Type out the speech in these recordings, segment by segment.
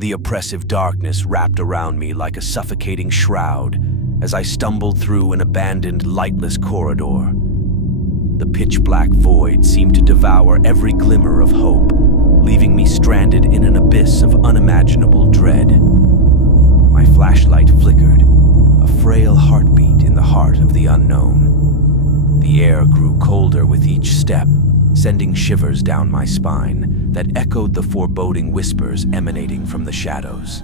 The oppressive darkness wrapped around me like a suffocating shroud as I stumbled through an abandoned, lightless corridor. The pitch-black void seemed to devour every glimmer of hope, leaving me stranded in an abyss of unimaginable dread. My flashlight flickered, a frail heartbeat in the heart of the unknown. The air grew colder with each step, sending shivers down my spine that echoed the foreboding whispers emanating from the shadows.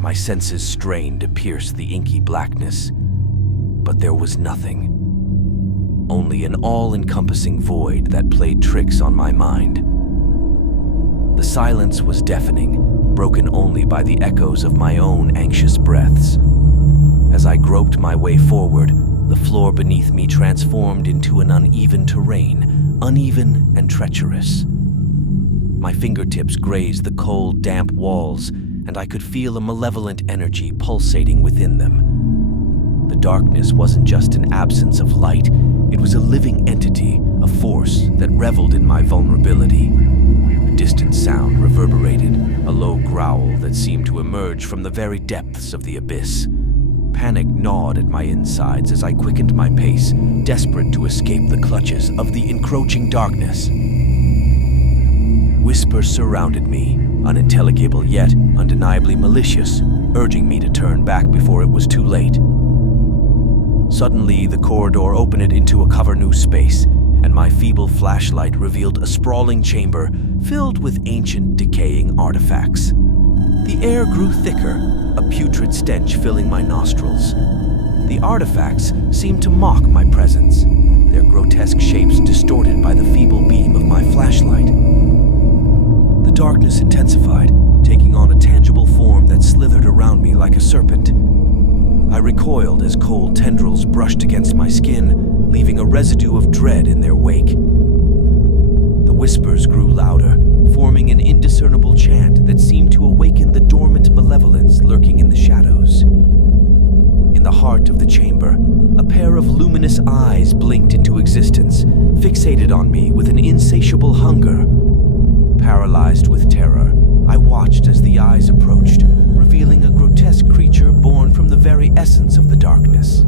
My senses strained to pierce the inky blackness, but there was nothing. Only an all-encompassing void that played tricks on my mind. The silence was deafening, broken only by the echoes of my own anxious breaths. As I groped my way forward, the floor beneath me transformed into an uneven terrain, uneven and treacherous. My fingertips grazed the cold, damp walls, and I could feel a malevolent energy pulsating within them. The darkness wasn't just an absence of light, it was a living entity, a force that reveled in my vulnerability. A distant sound reverberated, a low growl that seemed to emerge from the very depths of the abyss. Panic gnawed at my insides as I quickened my pace, desperate to escape the clutches of the encroaching darkness. Whispers surrounded me, unintelligible yet undeniably malicious, urging me to turn back before it was too late. Suddenly, the corridor opened into a cavernous space, and my feeble flashlight revealed a sprawling chamber filled with ancient, decaying artifacts. The air grew thicker, a putrid stench filling my nostrils. The artifacts seemed to mock my presence, their grotesque shapes distorted by the feeble beam of my flashlight. The darkness intensified, taking on a tangible form that slithered around me like a serpent. I recoiled as cold tendrils brushed against my skin, leaving a residue of dread in their wake. The whispers grew louder, forming an indiscernible chant that seemed to awaken the dormant malevolence lurking in the shadows. In the heart of the chamber, a pair of luminous eyes blinked into existence, fixated on me with an insatiable hunger. Paralyzed with terror, I watched as the eyes approached, revealing a grotesque creature born from the very essence of the darkness.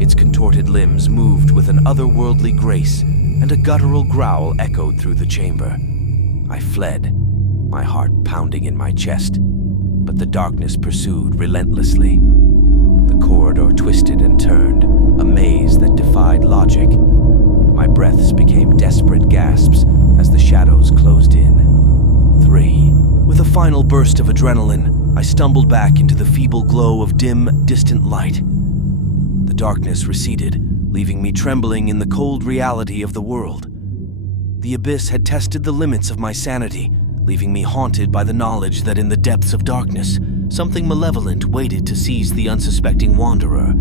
Its contorted limbs moved with an otherworldly grace, and a guttural growl echoed through the chamber. I fled, my heart pounding in my chest, but the darkness pursued relentlessly. The corridor twisted and turned, a maze that defied logic. My breaths became desperate gasps as the shadows closed in. 3. With a final burst of adrenaline, I stumbled back into the feeble glow of dim, distant light. The darkness receded, leaving me trembling in the cold reality of the world. The abyss had tested the limits of my sanity, leaving me haunted by the knowledge that in the depths of darkness, something malevolent waited to seize the unsuspecting wanderer.